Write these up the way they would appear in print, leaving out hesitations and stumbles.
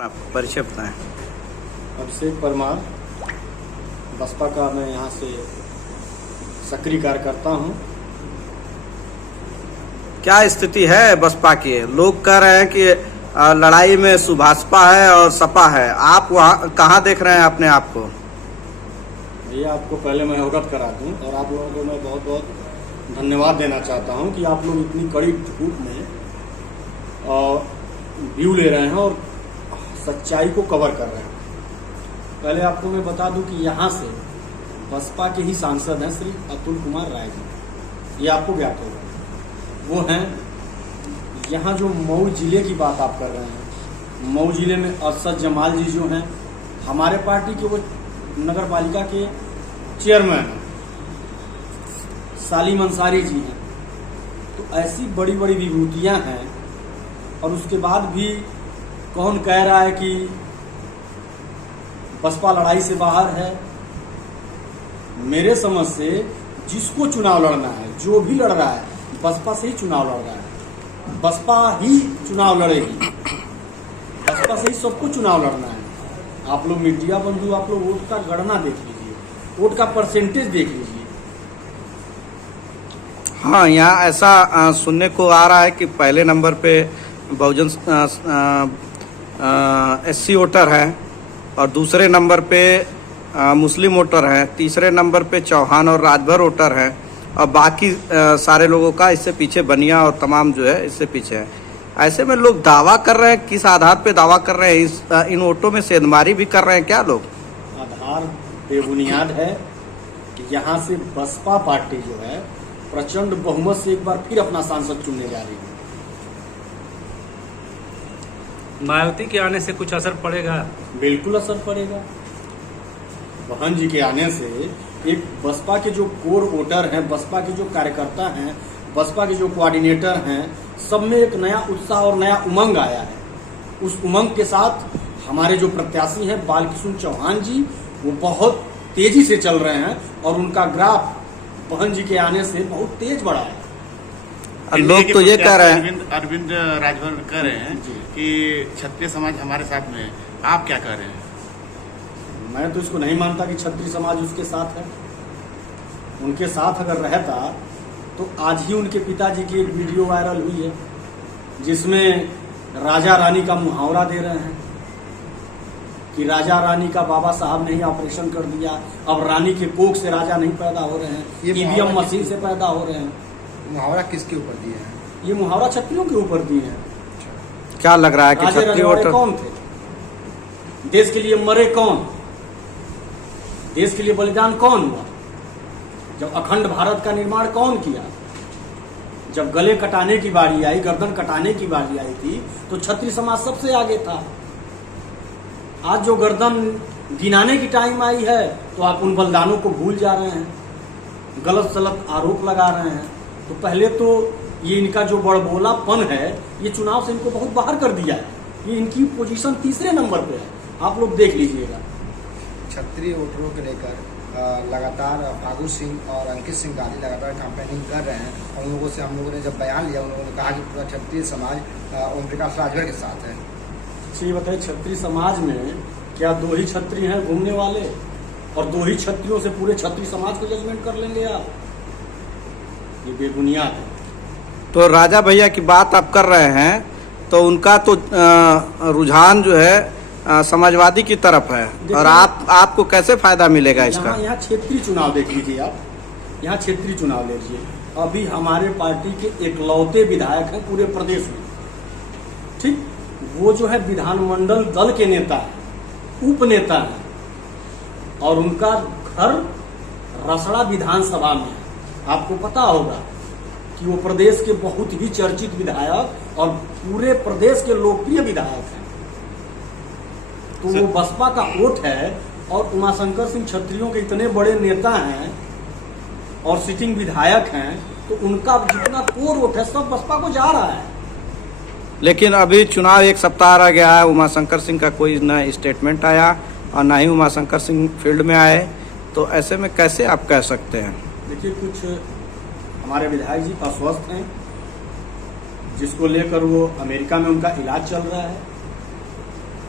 आप परिचय बताएं। अभिषेक परमार, बसपा का मैं यहाँ से सक्रिय कार्यकर्ता हूँ। क्या स्थिति है बसपा की? लोग कह रहे हैं कि लड़ाई में सुभाषपा है और सपा है। आप वहाँ कहाँ देख रहे हैं अपने आप को? भैया, आपको पहले मैं अवगत करा दूँ और आप लोगों को मैं बहुत बहुत धन्यवाद देना चाहता हूँ कि आप लोग इतनी कड़ी धूप में व्यू ले रहे हैं और सच्चाई को कवर कर रहे हैं। पहले आपको मैं बता दूं कि यहाँ से बसपा के ही सांसद हैं श्री अतुल कुमार राय जी, ये आपको ज्ञात होगा। वो हैं यहाँ जो मऊ जिले की बात आप कर रहे हैं, मऊ जिले में अरशद जमाल जी जो हैं हमारे पार्टी के, वो नगर पालिका के चेयरमैन हैं। सालिम अंसारी जी हैं। तो ऐसी बड़ी बड़ी विभूतियाँ हैं और उसके बाद भी कौन कह रहा है कि बसपा लड़ाई से बाहर है? मेरे समझ से जिसको चुनाव लड़ना है, जो भी लड़ रहा है, बसपा से ही चुनाव लड़ रहा है। बसपा ही चुनाव लड़ेगी, बसपा से ही सबको चुनाव लड़ना है। आप लोग मीडिया बंधु, आप लोग वोट का गणना देख लीजिए, वोट का परसेंटेज देख लीजिए। हाँ, यहाँ ऐसा सुनने को आ रहा है कि पहले नंबर पे बहुजन SC वोटर है और दूसरे नंबर पे मुस्लिम वोटर है, तीसरे नंबर पे चौहान और राजभर वोटर है और बाकी सारे लोगों का इससे पीछे बनिया और तमाम जो है इससे पीछे है। ऐसे में लोग दावा कर रहे हैं, किस आधार पे दावा कर रहे हैं? इन वोटों में सेंधमारी भी कर रहे हैं क्या लोग? आधार बेबुनियाद है कि यहाँ से बसपा पार्टी जो है प्रचंड बहुमत से एक बार फिर अपना सांसद चुनने जा रही है। मायावती के आने से कुछ असर पड़ेगा? बिल्कुल असर पड़ेगा। बहन जी के आने से एक बसपा के जो कोर वोटर हैं, बसपा के जो कार्यकर्ता हैं, बसपा के जो कोऑर्डिनेटर हैं, सब में एक नया उत्साह और नया उमंग आया है। उस उमंग के साथ हमारे जो प्रत्याशी हैं बालकृष्ण चौहान जी, वो बहुत तेजी से चल रहे हैं और उनका ग्राफ बहन जी के आने से बहुत तेज बढ़ा है। लोग तो ये कह रहे हैं, अरविंद राजभर कह रहे हैं कि क्षत्रिय समाज हमारे साथ में है। आप क्या कह रहे हैं? मैं तो इसको नहीं मानता कि क्षत्रिय समाज उसके साथ है। उनके साथ अगर रहता तो आज ही उनके पिताजी की एक वीडियो वायरल हुई है जिसमें राजा रानी का मुहावरा दे रहे हैं कि राजा रानी का बाबा साहब ने ही ऑपरेशन कर दिया, अब रानी के कोख से राजा नहीं पैदा हो रहे हैं, EVM मशीन से पैदा हो रहे हैं। मुहावरा किसके ऊपर दिए हैं? ये मुहावरा क्षत्रियों के ऊपर दिए हैं। क्या लग रहा है कि राजे क्षत्रिय रजवाड़े वोटर कौन थे? देश के लिए मरे कौन? देश के लिए बलिदान कौन हुआ? जब अखंड भारत का निर्माण कौन किया? जब गले कटाने की बारी आई, गर्दन कटाने की बारी आई थी, तो क्षत्रिय समाज सबसे आगे था। आज जो गर्दन गिनाने की टाइम आई है तो आप उन बलिदानों को भूल जा रहे हैं, गलत सलत आरोप लगा रहे हैं। तो पहले तो ये इनका जो बड़बोलापन है, ये चुनाव से इनको बहुत बाहर कर दिया है। ये इनकी पोजीशन तीसरे नंबर पे है, आप लोग देख लीजिएगा। क्षत्रिय वोटरों को लेकर लगातार फागू सिंह और अंकित सिंह गांधी लगातार कैंपेनिंग कर रहे हैं। उन लोगों से हम लोगों ने जब बयान लिया, उन लोगों ने कहा कि पूरा क्षत्रिय समाज ओम प्रकाश राजभर के साथ है। ये बताइए, क्षत्रिय समाज में क्या दो ही क्षत्रिय हैं घूमने वाले, और दो ही क्षत्रियों से पूरे क्षत्रिय समाज को जजमेंट कर लेंगे आप? ये बेबुनियाद है। तो राजा भैया की बात आप कर रहे हैं तो उनका तो रुझान जो है समाजवादी की तरफ है, और आपको कैसे फायदा मिलेगा इसका? यहाँ क्षेत्रीय चुनाव देख लीजिए आप, यहाँ क्षेत्रीय चुनाव ले लीजिए। अभी हमारे पार्टी के इकलौते विधायक हैं पूरे प्रदेश में, ठीक? वो जो है विधानमंडल दल के नेता है, उप नेता है, और उनका घर रसड़ा विधानसभा में है। आपको पता होगा कि वो प्रदेश के बहुत ही चर्चित विधायक और पूरे प्रदेश के लोकप्रिय विधायक हैं। तो वो बसपा का वोट है, और उमाशंकर सिंह क्षत्रियों के इतने बड़े नेता हैं और सिटिंग विधायक हैं, तो उनका जितना कोर वोट है सब बसपा को जा रहा है। लेकिन अभी चुनाव एक सप्ताह रह गया है, उमाशंकर सिंह का कोई न स्टेटमेंट आया और ना ही उमाशंकर सिंह फील्ड में आए, तो ऐसे में कैसे आप कह सकते हैं? देखिए, कुछ हमारे विधायक जी अस्वस्थ हैं, जिसको लेकर वो अमेरिका में उनका इलाज चल रहा है।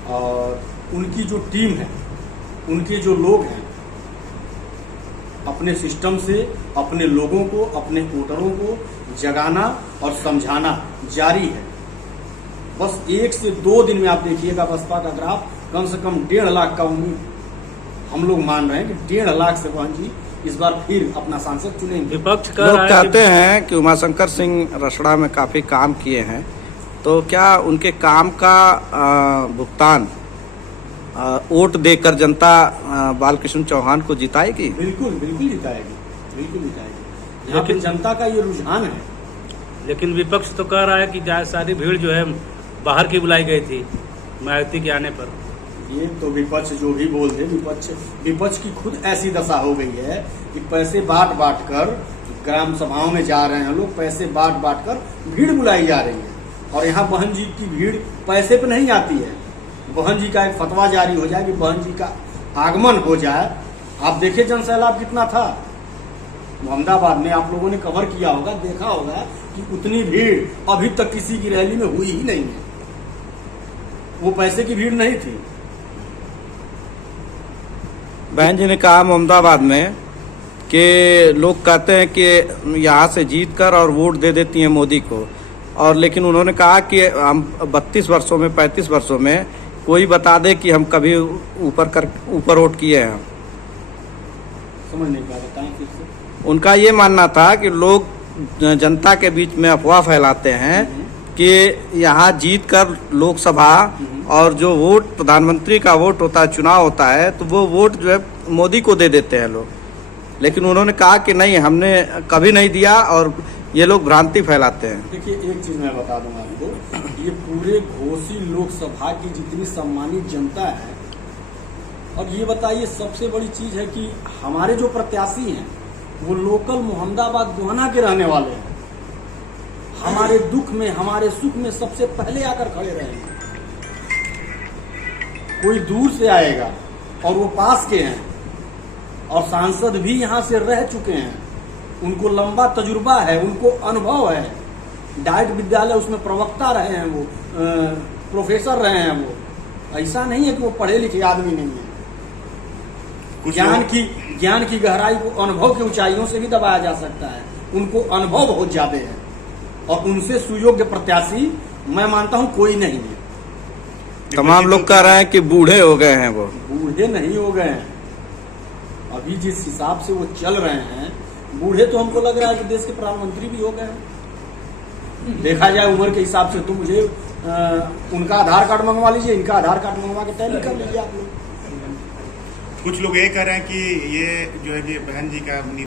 और उनकी जो टीम है, उनके जो लोग हैं, अपने सिस्टम से अपने लोगों को, अपने वोटरों को जगाना और समझाना जारी है। बस 1 से 2 दिन में आप देखिएगा बसपा का ग्राफ कम से कम 1.5 लाख का उम्मीद हम लोग मान रहे हैं कि 1.5 लाख से बहन जी इस बार फिर अपना सांसद चुनेंगे। विपक्ष कह लोग रहा है कहते हैं कि उमाशंकर सिंह रसड़ा में काफी काम किए हैं, तो क्या उनके काम का भुगतान वोट देकर जनता बालकृष्ण चौहान को जिताएगी? बिल्कुल बिल्कुल जिताएगी, बिल्कुल जिताएगी। यहाँ पे जनता का ये रुझान है। लेकिन विपक्ष तो कह रहा है कि सारी भीड़ जो है बाहर की बुलाई गई थी मायावती के आने पर। ये तो विपक्ष जो भी बोल दे, विपक्ष की खुद ऐसी दशा हो गई है कि पैसे बांट कर ग्राम सभाओं में जा रहे हैं लोग, पैसे बांट कर भीड़ बुलाई जा रही है। और यहाँ बहन जी की भीड़ पैसे पे नहीं आती है। बहन जी का एक फतवा जारी हो जाए कि बहन जी का आगमन हो जाए। आप देखिए जनसैलाब कितना था मोहम्मदाबाद में, आप लोगों ने कवर किया होगा, देखा होगा कि उतनी भीड़ अभी तक किसी की रैली में हुई ही नहीं है। वो पैसे की भीड़ नहीं थी। बहन जी ने कहा मोहम्मदाबाद में कि लोग कहते हैं कि यहाँ से जीत कर और वोट दे देती हैं मोदी को, और लेकिन उन्होंने कहा कि हम 32 वर्षों में 35 वर्षों में कोई बता दे कि हम कभी ऊपर वोट किए हैं। समझ नहीं पा बताएं फिर से। उनका ये मानना था कि लोग जनता के बीच में अफवाह फैलाते हैं कि यहाँ जीत कर लोकसभा और जो वोट प्रधानमंत्री का वोट होता है, चुनाव होता है, तो वो वोट जो है मोदी को दे देते हैं लोग। लेकिन उन्होंने कहा कि नहीं, हमने कभी नहीं दिया और ये लोग भ्रांति फैलाते हैं। देखिए एक चीज मैं बता दूं आपको, ये पूरे घोसी लोकसभा की जितनी सम्मानित जनता है, और ये बताइए सबसे बड़ी चीज है कि हमारे जो प्रत्याशी हैं वो लोकल मोहम्मदाबाद गोहना के रहने वाले हैं। हमारे दुख में, हमारे सुख में सबसे पहले आकर खड़े रहेंगे। कोई दूर से आएगा और वो पास के हैं, और सांसद भी यहाँ से रह चुके हैं, उनको लंबा तजुर्बा है, उनको अनुभव है। डाइट विद्यालय उसमें प्रवक्ता रहे हैं, वो प्रोफेसर रहे हैं। वो ऐसा नहीं है कि वो पढ़े लिखे आदमी नहीं है। ज्ञान की गहराई को अनुभव की ऊंचाइयों से भी दबाया जा सकता है। उनको अनुभव बहुत ज्यादा है, और उनसे सुयोग्य प्रत्याशी मैं मानता हूं कोई नहीं है। तमाम लोग कह रहे हैं कि बूढ़े हो गए हैं। वो बूढ़े नहीं हो गए हैं, अभी जिस हिसाब से वो चल रहे हैं, बूढ़े तो हमको लग रहा है कि देश के प्रधानमंत्री भी हो गए हैं। देखा जाए उम्र के हिसाब से तो मुझे उनका आधार कार्ड मंगवा लीजिए, इनका आधार कार्ड मंगवा के टैली कर लीजिए आप लोग। कुछ लोग ये कह रहे हैं कि ये जो है कि बहन जी का